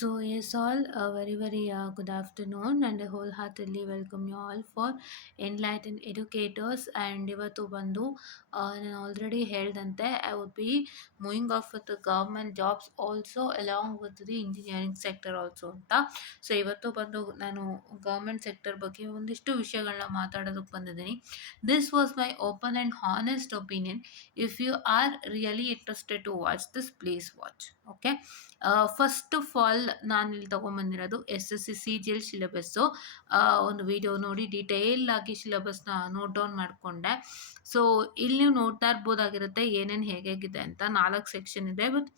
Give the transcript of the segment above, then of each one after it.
So, yes, all very good afternoon, and I wholeheartedly welcome you all for Enlightened Educators. And ಇವತ್ತು ಬಂದು ನಾನು already ಹೇಳ್ದಂತೆ I would be moving off with government jobs also along with the engineering sector also ಅಂತ. So ಇವತ್ತು ಬಂದು ನಾನು government sector ಬಗ್ಗೆ ಒಂದಿಷ್ಟು ವಿಷಯಗಳನ್ನ ಮಾತಾಡೋದಕ್ಕೆ ಬಂದಿದ್ದೀನಿ. This was my open and honest opinion. If you are really interested to watch this, please watch. Okay, first of all ನಾನು ಇಲ್ಲಿ ತೊಗೊಂಬಂದಿರೋದು SSC CGL ಸಿಲೆಬಸ್ಸು. ಒಂದು ವಿಡಿಯೋ ನೋಡಿ ಡೀಟೇಲ್ ಆಗಿ ಸಿಲೆಬಸ್ನ ನೋಟ್ ಡೌನ್ ಮಾಡಿಕೊಂಡೆ. ಸೊ ಇಲ್ಲಿ ನೀವು ನೋಡ್ತಾ ಇರ್ಬೋದಾಗಿರುತ್ತೆ ಏನೇನು ಹೇಗಿದೆ ಅಂತ. 4 ಸೆಕ್ಷನ್ ಇದೆ. But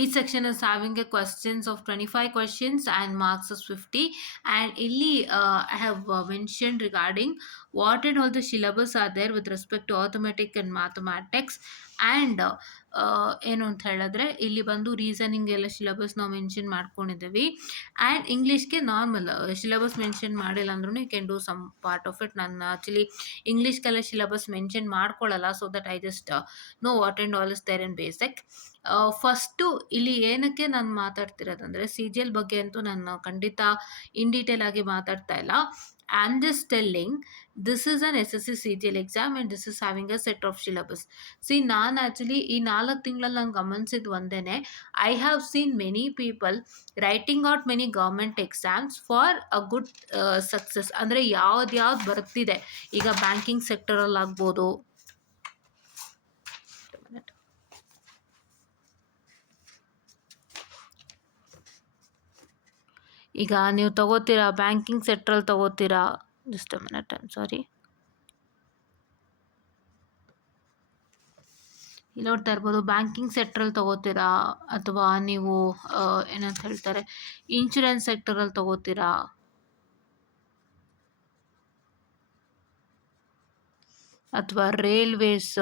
each section is having a questions of 25 questions and marks is 50. And illi I have mentioned regarding what and all the syllabus are there with respect to arithmetic and mathematics. And ಏನು ಅಂತ ಹೇಳಿದ್ರೆ ಇಲ್ಲಿ ಬಂದು reasoning ಎಲ್ಲ syllabus ನಾವು mention ಮಾಡ್ಕೊಂಡಿದ್ದೀವಿ. And ಇಂಗ್ಲೀಷ್ಗೆ normal syllabus mention ಮಾಡಿಲ್ಲ ಅಂದ್ರೂ you can do some part of it. ನಾನು ಆ್ಯಕ್ಚುಲಿ ಇಂಗ್ಲೀಷ್ಗೆಲ್ಲ ಸಿಲೆಬಸ್ ಮೆನ್ಷನ್ ಮಾಡ್ಕೊಳ್ಳಲ್ಲ, so that I just know what and all is there in basic. First ಇಲ್ಲಿ ಏನಕ್ಕೆ ನಾನು ಮಾತಾಡ್ತಿರೋದಂದರೆ CGL ಬಗ್ಗೆ ಅಂತೂ ನಾನು ಖಂಡಿತ ಇನ್ ಡೀಟೇಲ್ ಆಗಿ ಮಾತಾಡ್ತಾ ಇಲ್ಲ. I am just telling this is on SSC CGL exam and this is having a set of syllabus. ನಾನು ಆ್ಯಕ್ಚುಲಿ ಈ 4 ತಿಂಗಳಲ್ಲಿ ನಾನು ಗಮನಿಸಿದ್ದು ಒಂದೇ, I have seen many people writing out many government exams for a good success. ಅಂದರೆ ಯಾವ್ದು ಬರ್ತಿದೆ ಈಗ ಬ್ಯಾಂಕಿಂಗ್ ಸೆಕ್ಟರಲ್ಲಿ ಆಗ್ಬೋದು. ಈಗ ನೀವು ತಗೋತೀರಾ ಬ್ಯಾಂಕಿಂಗ್ ಸೆಕ್ಟ್ರಲ್ಲಿ ತಗೋತೀರಾ, just a minute, I'm sorry. ಇಲ್ಲಿ ನೋಡ್ತಾ ಇರ್ಬೋದು ಬ್ಯಾಂಕಿಂಗ್ ಸೆಕ್ಟ್ರಲ್ಲಿ ತಗೋತೀರಾ, ಅಥವಾ ನೀವು ಏನಂತ ಹೇಳ್ತಾರೆ ಇನ್ಶೂರೆನ್ಸ್ ಸೆಕ್ಟರಲ್ಲಿ ತಗೋತೀರಾ, ಅಥವಾ ರೈಲ್ವೇಸ್,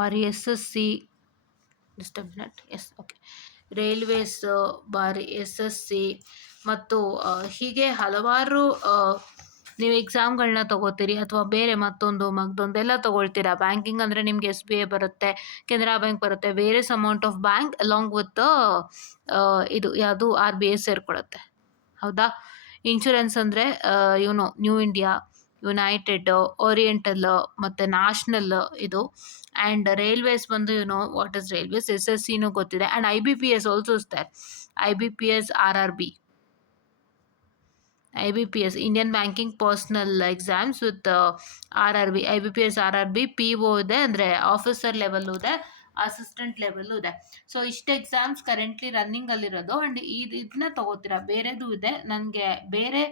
ಬಾರಿ SSC, just a minute, yes okay, railways ಬಾರಿ SSC ಮತ್ತು ಹೀಗೆ ಹಲವಾರು ನೀವು ಎಕ್ಸಾಮ್ಗಳನ್ನ ತಗೋತೀರಿ, ಅಥವಾ ಬೇರೆ ಮತ್ತೊಂದು ಎಲ್ಲ ತೊಗೊಳ್ತೀರಾ. ಬ್ಯಾಂಕಿಂಗ್ ಅಂದರೆ ನಿಮಗೆ SBI ಬರುತ್ತೆ, ಕೆನರಾ ಬ್ಯಾಂಕ್ ಬರುತ್ತೆ, various amount of bank along with ಇದು ಯಾವುದು RBI ಸೇರಿಕೊಳ್ಳುತ್ತೆ, ಹೌದಾ. ಇನ್ಶೂರೆನ್ಸ್ ಅಂದರೆ ನ್ಯೂ ಇಂಡಿಯಾ, ಯುನೈಟೆಡ್, ಓರಿಯೆಂಟಲ್ ಮತ್ತು ನ್ಯಾಷನಲ್ ಇದು. ಆ್ಯಂಡ್ ರೈಲ್ವೇಸ್ ಬಂದು ವಾಟ್ ಇಸ್ ರೈಲ್ವೇಸ್, SSCನೂ ಗೊತ್ತಿದೆ. And IBPS also is there, IBPS RRB, IBPS Indian banking personal exams with RRB, IBPS RRB PO ಇದೆ, ಅಂದರೆ ಆಫೀಸರ್ ಲೆವೆಲ್ಲು ಇದೆ, ಅಸಿಸ್ಟೆಂಟ್ ಲೆವೆಲ್ಲು ಇದೆ. ಸೊ ಇಷ್ಟು ಎಕ್ಸಾಮ್ಸ್ ಕರೆಂಟ್ಲಿ ರನ್ನಿಂಗಲ್ಲಿರೋದು. ಆ್ಯಂಡ್ ಇದನ್ನ ತೊಗೋತೀರಾ. ಬೇರೆದು ಇದೆ, ನನಗೆ ಬೇರೆ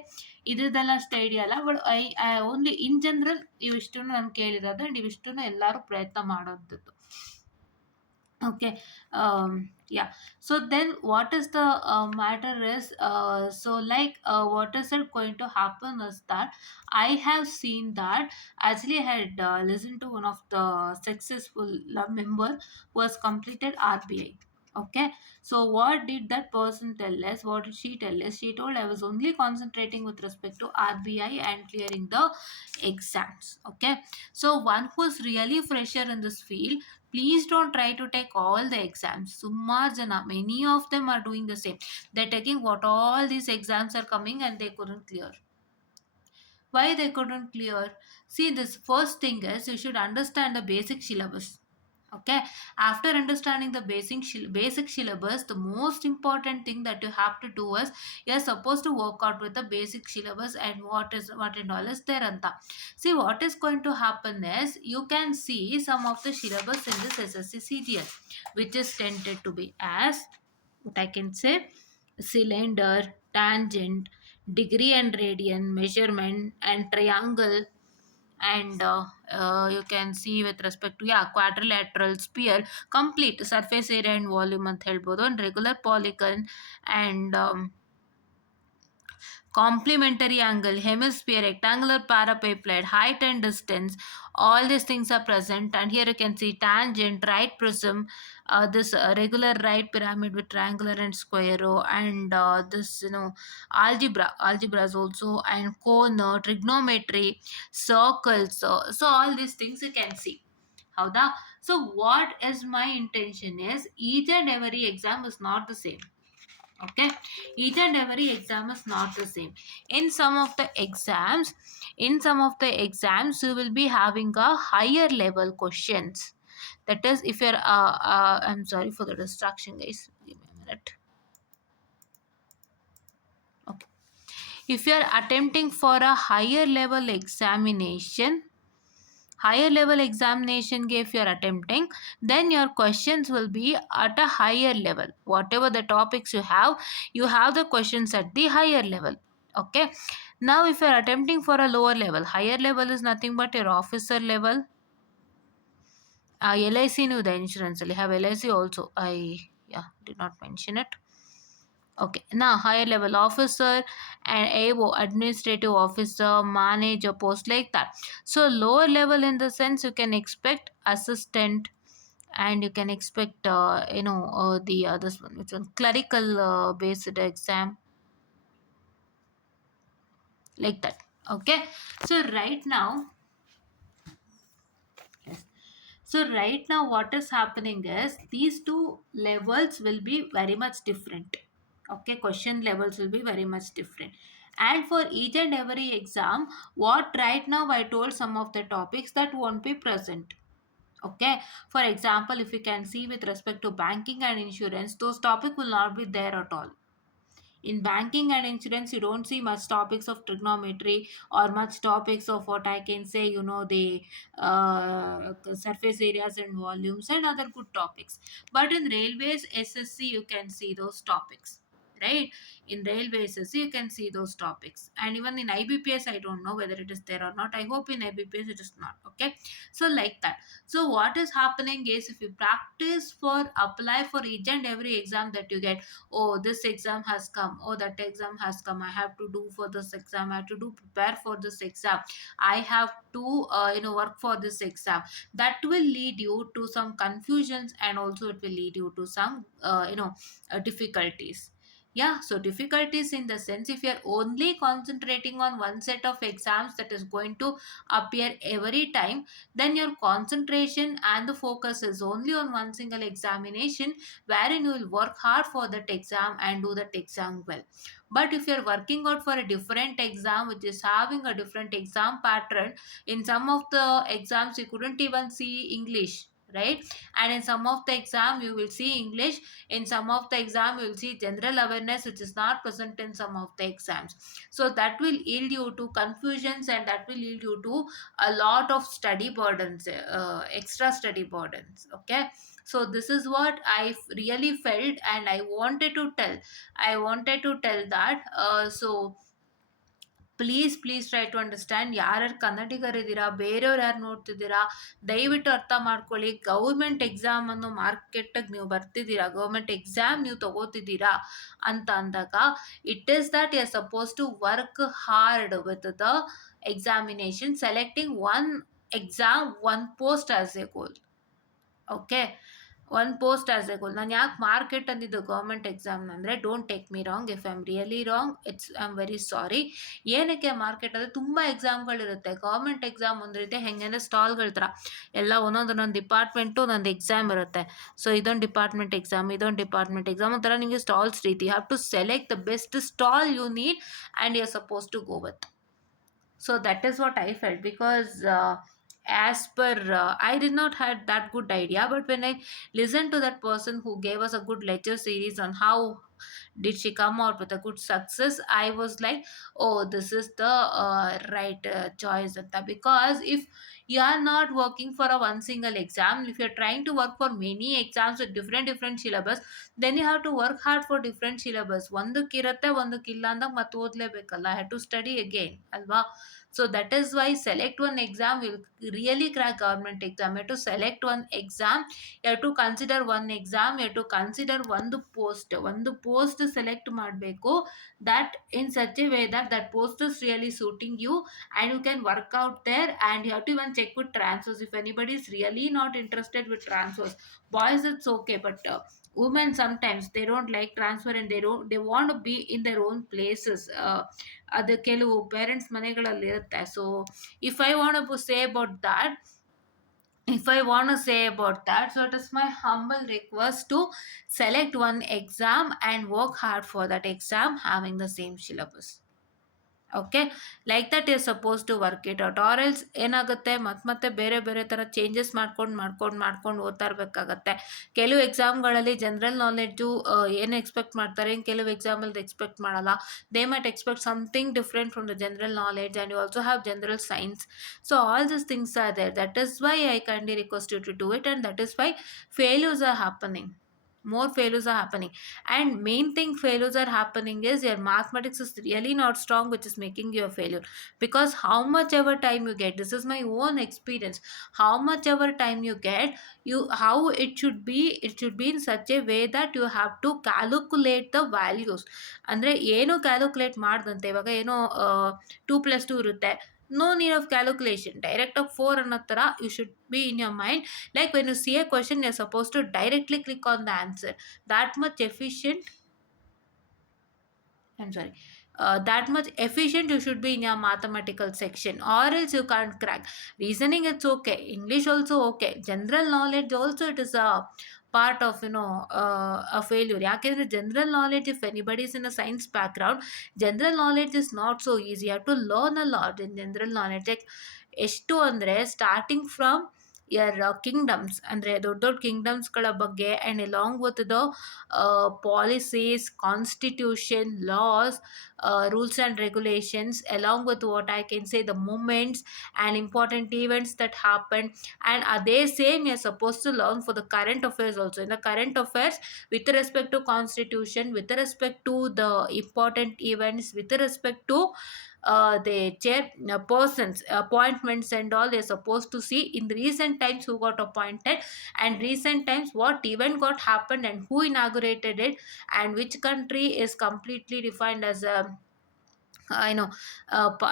ಇದ್ರದ್ದೆಲ್ಲ ಅಷ್ಟು ಐಡಿಯಾ ಅಲ್ಲ. But I only in general ಇವಿಷ್ಟು ನಾನು ಕೇಳಿರೋದು. ಆ್ಯಂಡ್ ಇವಿಷ್ಟು ಎಲ್ಲರೂ ಪ್ರಯತ್ನ ಮಾಡೋಂಥದ್ದು. Okay, yeah. So then what is the matter is, what is it going to happen is that I have seen that actually I had listened to one of the successful member who has completed RBI. Okay, so what did that person tell us? What did she tell us? She told I was only concentrating with respect to RBI and clearing the exams. Okay, so one who is really fresher in this field, please don't try to take all the exams. Summar jana, many of them are doing the same. They're taking what all these exams are coming and they couldn't clear. Why they couldn't clear? See, this first thing is you should understand the basic syllabus. Okay, after understanding the basic syllabus, the most important thing that you have to do is you're supposed to work out with the basic syllabus and what and all is there anta. See, what is going to happen is you can see some of the syllabus in this SSC CGL, which is tended to be as what I can say: cylinder, tangent, degree and radian, measurement and triangle. And you can see with respect to quadrilateral, sphere, complete surface area and volume ಅಂತ ಹೇಳ್ಬೋದು. and regular polygon and complementary angle, hemisphere, rectangular parapepiped, height and distance, all these things are present. And here you can see tangent, right prism, this regular right pyramid with triangular and square row, and this algebra is also, and cone, trigonometry, circles, so all these things you can see, ಹೌದಾ. So what is my intention is each and every exam is not the same. Okay, each and every exam is not the same. In some of the exams, you will be having a higher level questions. That is, if you're I'm sorry for the distraction, guys, give me a minute. Okay, if you're attempting for a higher level examination if you're attempting, then your questions will be at a higher level. Whatever the topics you have the questions at the higher level. Okay, now if you're attempting for a lower level, higher level is nothing but your officer level. LIC knew the insurance, you have LIC also, I did not mention it. Okay, now higher level officer and AO, administrative officer, manager post, like that. So lower level in the sense you can expect assistant, and you can expect the this one, which one, clerical based exam, like that. Okay, so right now, yes. So right now what is happening is these two levels will be very much different. Okay, question levels will be very much different. And for each and every exam, what right now I told some of the topics that won't be present. Okay, for example, if you can see with respect to banking and insurance, those topics will not be there at all. In banking and insurance, you don't see much topics of trigonometry or much topics of what I can say, the surface areas and volumes and other good topics. But in railways SSC, you can see those topics. Right, in railways SSC you can see those topics, and even in IBPS I don't know whether it is there or not. I hope in IBPS it is not. Okay, so like that. So what is happening is if you practice for apply for each and every exam that you get, oh this exam has come, oh that exam has come, I have to do for this exam, I have to do prepare for this exam, I have to work for this exam, that will lead you to some confusions, and also it will lead you to some difficulties. Yeah, so difficulties in the sense if you're only concentrating on one set of exams that is going to appear every time, then your concentration and the focus is only on one single examination, wherein you will work hard for that exam and do that exam well. But if you're working out for a different exam which is having a different exam pattern, in some of the exams you couldn't even see English, right? And in some of the exam you will see English, in some of the exam you will see general awareness which is not present in some of the exams. So that will yield you to confusions, and that will yield you to a lot of study burdens, extra study burdens. Okay, so this is what I really felt, and I wanted to tell that. So please try to understand. ಯಾರ್ಯಾರು ಕನ್ನಡಿಗರಿದ್ದೀರಾ, ಬೇರೆಯವ್ರು ಯಾರು ನೋಡ್ತಿದ್ದೀರಾ, ದಯವಿಟ್ಟು ಅರ್ಥ ಮಾಡ್ಕೊಳ್ಳಿ. Government ಎಕ್ಸಾಮನ್ನು ಮಾರ್ಕೆಟಿಗೆ ನೀವು ಬರ್ತಿದ್ದೀರಾ, ಗೌರ್ಮೆಂಟ್ ಎಕ್ಸಾಮ್ ನೀವು ತಗೋತಿದ್ದೀರಾ ಅಂತ ಅಂದಾಗ, it is that you are suppose to work hard with the examination, selecting one exam one post as a goal. Okay, one post as a goal. ನಾನು ಯಾಕೆ ಮಾರ್ಕೆಟ್ ಅಂದಿದ್ದು ಗೌರ್ಮೆಂಟ್ ಎಕ್ಸಾಮ್ ಅಂದರೆ, don't take me wrong, if I am really wrong, I am very sorry. ಏನಕ್ಕೆ market ಅಂದರೆ ತುಂಬ ಎಕ್ಸಾಮ್ಗಳಿರುತ್ತೆ. Government exam ಒಂದು ರೀತಿ ಹೆಂಗಂದರೆ ಸ್ಟಾಲ್ಗಳ ಥರ, ಎಲ್ಲ ಒಂದೊಂದು ಡಿಪಾರ್ಟ್ಮೆಂಟು ಒಂದೊಂದು ಎಕ್ಸಾಮ್ ಇರುತ್ತೆ. ಸೊ ಇದೊಂದು ಡಿಪಾರ್ಟ್ಮೆಂಟ್ ಎಕ್ಸಾಮ್, ಇದೊಂದು ಡಿಪಾರ್ಟ್ಮೆಂಟ್ ಎಕ್ಸಾಮ್, ಒಂಥರ ನಿಮಗೆ ಸ್ಟಾಲ್ಸ್ ರೀತಿ. You have to select the best stall you need and you are suppose to go with. So that is what I felt, because as per I did not had that good idea, but when I listened to that person who gave us a good lecture series on how did she come out with a good success, I was like, oh this is the right choice, Atta. Because if you are not working for a one single exam, if you're trying to work for many exams with different syllabus, then you have to work hard for different syllabus. ಒಂದಕ್ಕಿರತ್ತೆ ಒಂದಕ್ಕಿಲ್ಲ ಅಂದಾಗ ಮತ್ತೆ ಓದಲೇಬೇಕಲ್ಲ, I had to study again ಅಲ್ವಾ. So that is why select one exam will really crack government exam. You have to select one exam, you have to consider one exam, you have to consider ಒಂದು post select ಮಾಡಬೇಕು, that in such a way that that post is really suiting you and you can work out there. And you have to even check with transfers if anybody is really not interested with transfers. Boys it's okay, but women sometimes they don't like transfer, and they want to be in their own places. ಅದು ಕೆಲವು parents ಮನೆಗಳಲ್ಲಿ ಇರುತ್ತೆ. So if I want to say about that, if I want to say about that, so it is my humble request to select one exam and work hard for that exam having the same syllabus. Okay, like that is suppose to work it out, or else ಏನಾಗುತ್ತೆ ಮತ್ತೆ ಬೇರೆ ಬೇರೆ ಥರ changes ಮಾಡ್ಕೊಂಡು ಓದ್ತಾ ಇರಬೇಕಾಗತ್ತೆ. ಕೆಲವು ಎಕ್ಸಾಮ್ಗಳಲ್ಲಿ ಜನರಲ್ ನಾಲೆಡ್ಜು ಏನು ಎಕ್ಸ್ಪೆಕ್ಟ್ ಮಾಡ್ತಾರೆ, ಕೆಲವು ಎಕ್ಸಾಮಲ್ಲಿ ಎಕ್ಸ್ಪೆಕ್ಟ್ ಮಾಡಲ್ಲ. They might expect something different from the general knowledge and you also have general science. So all this things are there. That is why I kindly request you to do it, and that is why failures are happening. More failures are happening, and main thing failures are happening is your mathematics is really not strong, which is making you a failure. Because how much ever time you get, this is my own experience, how much ever time you get, you how it should be in such a way that you have to calculate the values. ಅಂದರೆ ಏನು calculate ಮಾಡ್ದಂತೆ, ಇವಾಗ ಏನೋ 2+2 ಇರುತ್ತೆ, no need of calculation, direct of 4 ಅನ್ನೋ ಥರ you should be in your mind. Like when you see a question, you're supposed to directly click on the answer. That much efficient, I'm sorry, that much efficient you should be in your mathematical section, or else you can't crack. Reasoning, it's okay. English also okay. General knowledge also, it is a part of, a failure. ಯಾಕೆಂದರೆ general knowledge, if anybody is in a science background, general knowledge is not so easy. Have to learn a lot in general knowledge. Like ಎಷ್ಟು ಅಂದರೆ starting from your kingdoms, ಅಂದರೆ ದೊಡ್ಡ ದೊಡ್ಡ ಕಿಂಗ್ಡಮ್ಸ್ಗಳ ಬಗ್ಗೆ, and along with the policies, constitution, loss, rules and regulations, along with what I can say the movements and important events that happen. And they same you're supposed to learn for the current affairs also. In the current affairs, with respect to constitution, with respect to the important events, with respect to the chair persons appointments and all, they're supposed to see in the recent times who got appointed, and recent times what event got happened and who inaugurated it, and which country is completely defined as a ಏನು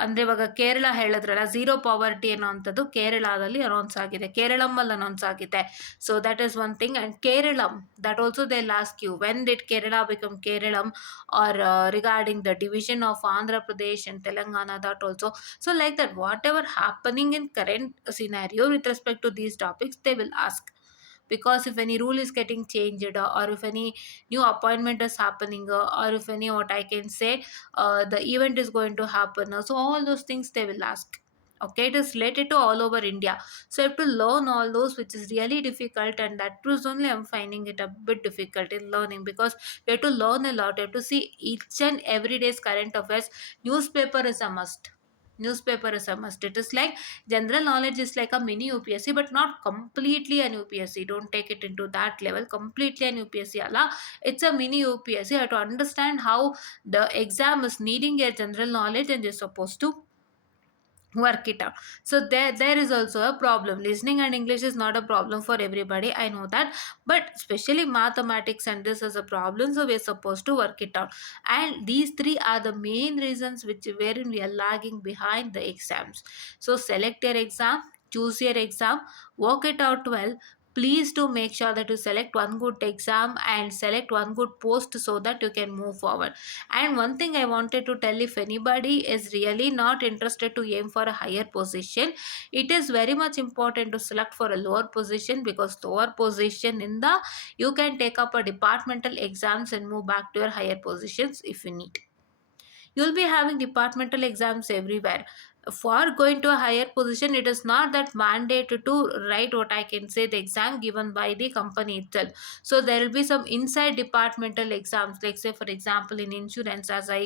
ಅಂದರೆ ಇವಾಗ ಕೇರಳ ಹೇಳಿದ್ರಲ್ಲ, zero poverty ಅನ್ನೋ ಅಂಥದ್ದು ಕೇರಳದಲ್ಲಿ announce ಆಗಿದೆ, ಕೇರಳಂಲ್ಲಿ announce ಆಗಿದೆ. So that is one thing. And Keralam, that also they last you when did Kerala become Keralam, or regarding the division of Andhra Pradesh and Telangana, that also. So like that, whatever happening in current scenario with respect to these topics, they will ask. Because if any rule is getting changed, or if any new appointment is happening, or if any, what I can say, the event is going to happen, so all those things they will ask. Okay, it is related to all over India, so you have to learn all those, which is really difficult, and that was only I'm finding it a bit difficult in learning, because you have to learn a lot, you have to see each and every day's current affairs. Newspaper is a must. Newspaper is a must. It is like general knowledge is like a mini UPSC, but not completely an UPSC. Don't take it into that level. Completely an UPSC Allah. It's a mini UPSC. You have to understand how the exam is needing a general knowledge, and you're supposed to work it out. So there is also a problem. Listening and English is not a problem for everybody, I know that, but especially mathematics and this is a problem, so we're supposed to work it out. And these three are the main reasons which wherein we are lagging behind the exams. So select your exam, choose your exam, work it out well. Please do make sure that you select one good exam and select one good post, so that you can move forward. And one thing I wanted to tell, if anybody is really not interested to aim for a higher position, it is very much important to select for a lower position, because lower position in the, you can take up a departmental exams and move back to your higher positions if you need. You'll be having departmental exams everywhere. For going to a higher position, it is not that mandate to write, what I can say, the exam given by the company itself. So there will be some inside departmental exams, like say for example in insurance, as I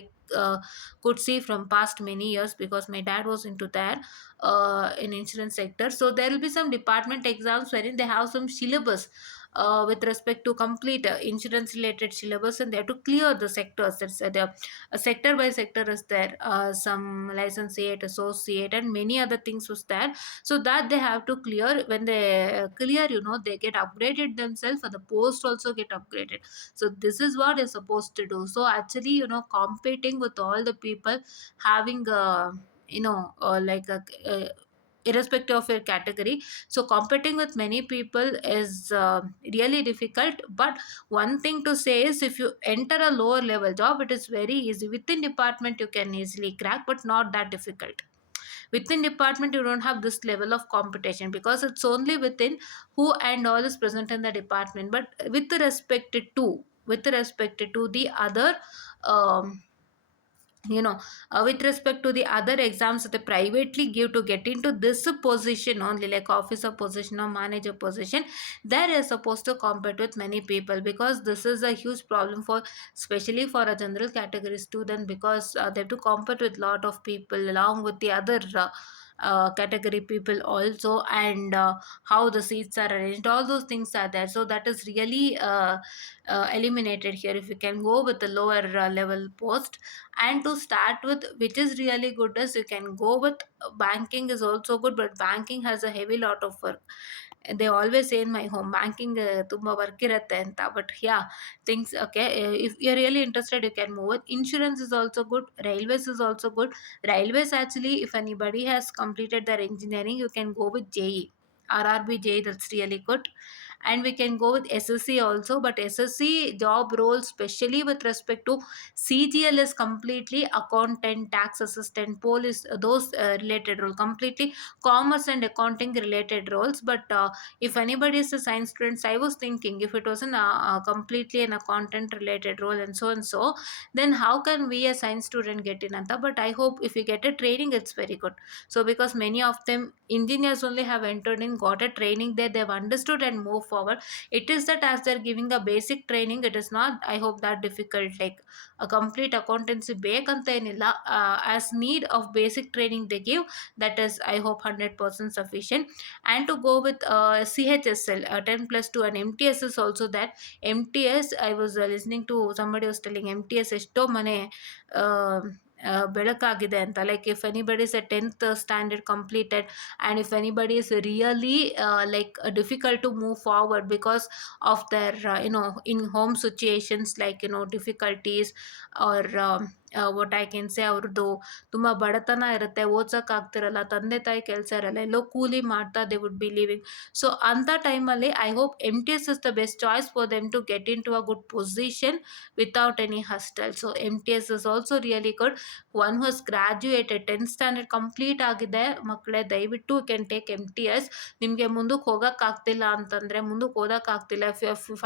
could see from past many years, because my dad was into there in insurance sector. So there will be some department exams wherein they have some syllabus with respect to complete insurance related syllabus, and they have to clear the sectors. That's a sector by sector is there, some licentiate, associate, and many other things was there. So that they have to clear. When they clear, they get upgraded themselves, and the post also get upgraded. So this is what is supposed to do. So actually, competing with all the people, having like a irrespective of your category, so competing with many people is really difficult. But one thing to say is, if you enter a lower level job, it is very easy. Within department you can easily crack, but not that difficult. within department you don't have this level of competition because it's only within who and all is present in the department. But with respect to the other um, you know with respect to the other exams that they privately give to get into this position only, like officer position or manager position, there is supposed to compete with many people, because this is a huge problem for, especially for a general category student, because they have to compete with lot of people along with the other category people also, and how the seats are arranged, all those things are there. So that is really eliminated here if you can go with the lower level post. And to start with, which is really good, is you can go with banking is also good, but banking has a heavy lot of work. They always say in my home, banking tumba work irutte anta, but yeah, things okay. If you're really interested, you can move it. Insurance is also good, railways is also good. Railways, actually, if anybody has completed their engineering, you can go with JE, RRB JE, that's really good. And we can go with SSC also, but SSC job role, especially with respect to CGL, is completely accountant, tax assistant, police, those related role, completely commerce and accounting related roles. But if anybody is a science student, I was thinking if it was completely an accountant related role and so, then how can we a science student get in anta? But I hope if we get a training, it's very good. So because many of them engineers only have entered in, got a training there, they've understood and move forward. It is that as they're giving a basic training, it is not, I hope, that difficult. Like a complete accountancy ಬೇಕಂತ ಏನಿಲ್ಲ, as need of basic training they give, that is, I hope, 100% sufficient. And to go with CHSL, 10 plus 2, and MTS is also that. MTS, I was listening to somebody was telling MTS ಎಷ್ಟೋ ಮನೆ ಬೆಳಕಾಗಿದೆ ಅಂತ. Like if anybody is a 10th standard completed, and if anybody is really like difficult to move forward because of their in home situations, like difficulties, or what I can say, ಅವ್ರದ್ದು ತುಂಬ ಬಡತನ ಇರುತ್ತೆ, ಓದ್ಸಕ್ ಆಗ್ತಿರಲ್ಲ, ತಂದೆ ತಾಯಿ ಕೆಲಸ ಇರಲ್ಲ, ಎಲ್ಲೋ ಕೂಲಿ ಮಾಡ್ತಾ they would be living. So ಅಂಥ ಟೈಮಲ್ಲಿ I hope MTS is the best choice for them to get into a good position without any hustle. So MTS is also really good. One who has graduated 10th standard complete ಆಗಿದೆ ಮಕ್ಕಳೇ, ದಯವಿಟ್ಟು can take MTS. ನಿಮಗೆ ಮುಂದಕ್ಕೆ ಹೋಗೋಕ್ಕಾಗ್ತಿಲ್ಲ ಅಂತಂದರೆ, ಮುಂದಕ್ಕೆ ಓದೋಕ್ಕಾಗ್ತಿಲ್ಲ,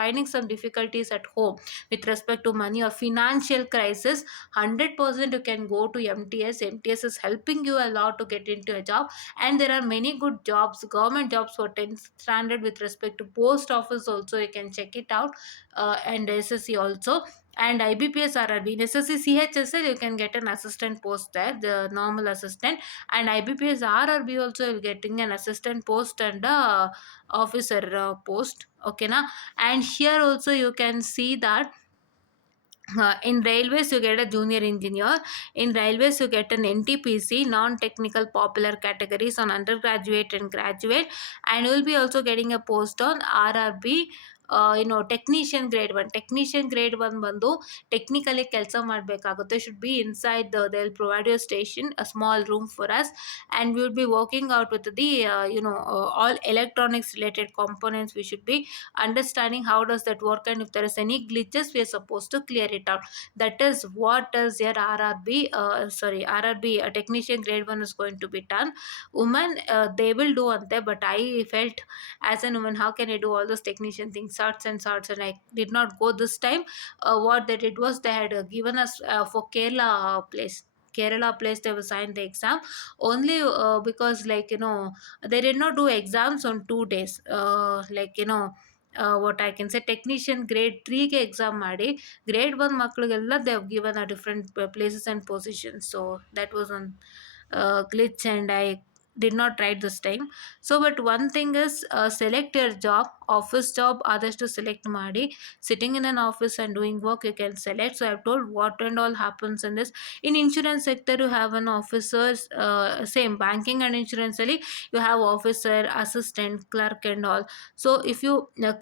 finding some difficulties at home with respect to money or financial crisis, 100% you can go to MTS. MTS is helping you a lot to get into a job, and there are many good jobs, government jobs for 10th standard. With respect to post office also, you can check it out, and SSC also, and IBPS RRB. In SSC CHSL, you can get an assistant post there, the normal assistant, and IBPS RRB also you're getting an assistant post and officer post. Okay na. And here also you can see that in railways you get a junior engineer. In railways you get an NTPC, non-technical popular categories, on undergraduate and graduate, and you will be also getting a post on RRB. Technician grade 1, technician grade 1 ಬಂದು technically ಕೆಲಸ ಮಾಡಬೇಕಾಗುತ್ತೆ. should be inside they'll provide you a station, a small room for us, and we will be working out with the all electronics related components. We should be understanding how does that work, and if there is any glitches, we are supposed to clear it out. That is what is your RRB, a technician grade 1 is going to be done. Women, they will do ante, but I felt as a woman, how can I do all those technician things, sorts, and I did not go this time. What they did was they had given us for Kerala place, they were signed the exam only because, like, they did not do exams on 2 days, what I can say, technician grade 3ಗೆ exam ಮಾಡಿ grade 1 ಮಕ್ಕಳಿಗೆಲ್ಲ they have given a different places and positions. So that was one glitch, and I did not write this time. So but one thing is, select your job, office job ಆದಷ್ಟು select ಮಾಡಿ. Sitting in an office and doing work, you can select. So I've told what and all happens in this. In insurance sector, you have an officers, same banking and insurance ಅಲ್ಲಿ you have officer, assistant, clerk and all. So if you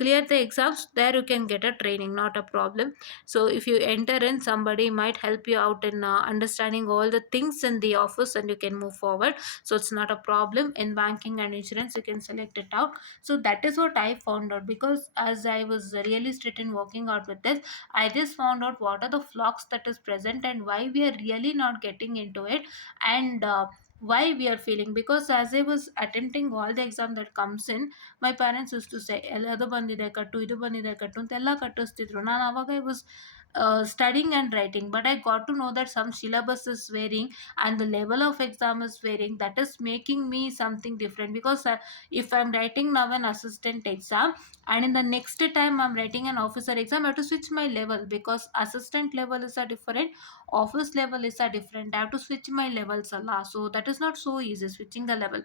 clear the exams, there you can get a training, not a problem. So if you enter in, somebody might help you out in understanding all the things in the office, and you can move forward. So it's not a problem. In banking and insurance, you can select it out. So that is what I found out, because as I was really strict in working out with this, I just found out what are the flocks that is present and why we are really not getting into it. And why we are feeling, because as I was attempting all the exam that comes in, my parents used to say ಅದು ಬಂದಿದೆ ಕಟ್ಟು, ಇದು ಬಂದಿದೆ ಕಟ್ಟು ಅಂತೆಲ್ಲ ಕಟ್ಟಿಸ್ತಿದ್ರು. ನಾನು ಅವಾಗ I was studying and writing, but I got to know that some syllabus is varying and the level of exam is varying. That is making me something different, because if I'm writing now an assistant exam and in the next time I'm writing an officer exam, I have to switch my level, because assistant level is a different, office level is a different. I have to switch my levels a lot, so that is not so easy switching the level.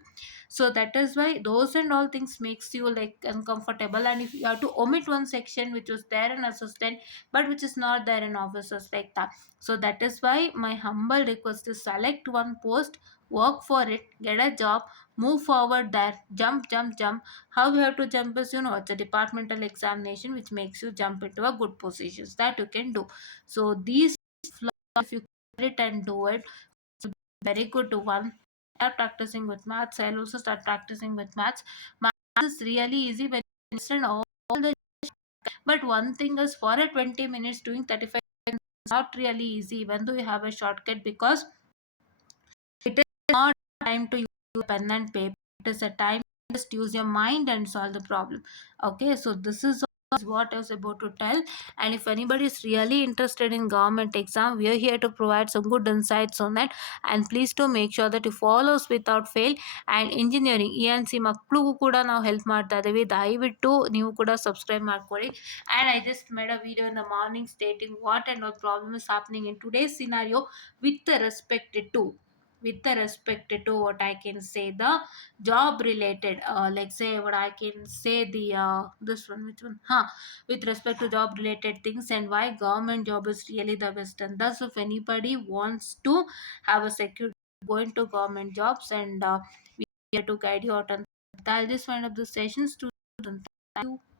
So that is why those and all things makes you like uncomfortable, and if you have to omit one section which was there in assistant but which is not there in officers, like that. So that is why my humble request is select one post, work for it, get a job, move forward there, jump, jump, jump. How you have to jump is, it's a departmental examination which makes you jump into a good positions that you can do. So these flaws, if you clear it and do it, very good one. Start practicing with maths. I'll also start practicing with maths. Maths is really easy when you understand all the. But one thing is, for a 20 minutes doing 35 is not really easy, even though you have a shortcut, because it is not time to use pen and paper. It is a time to just use your mind and solve the problem. Okay, so this is what I was about to tell. And if anybody is really interested in government exam, we are here to provide some good insights on that. And please do make sure that you follow us without fail. And engineering ENC ಮಕ್ಕಳಿಗೂ ಕೂಡ ನಾವು help ಮಾಡ್ತಾ ಇದ್ದೀವಿ. ದಯವಿಟ್ಟು ನೀವು ಕೂಡ subscribe ಮಾಡ್ಕೊಳ್ಳಿ. And I just made a video in the morning stating what and all problem is happening in today's scenario with the respect to what I can say, the job related, like say what I can say, the this one, which one, with respect to job related things, and why government job is really the best. And thus, if anybody wants to have a secure, go into government jobs, and we are here to guide you out. And I'll just wind up the sessions to. Thank you.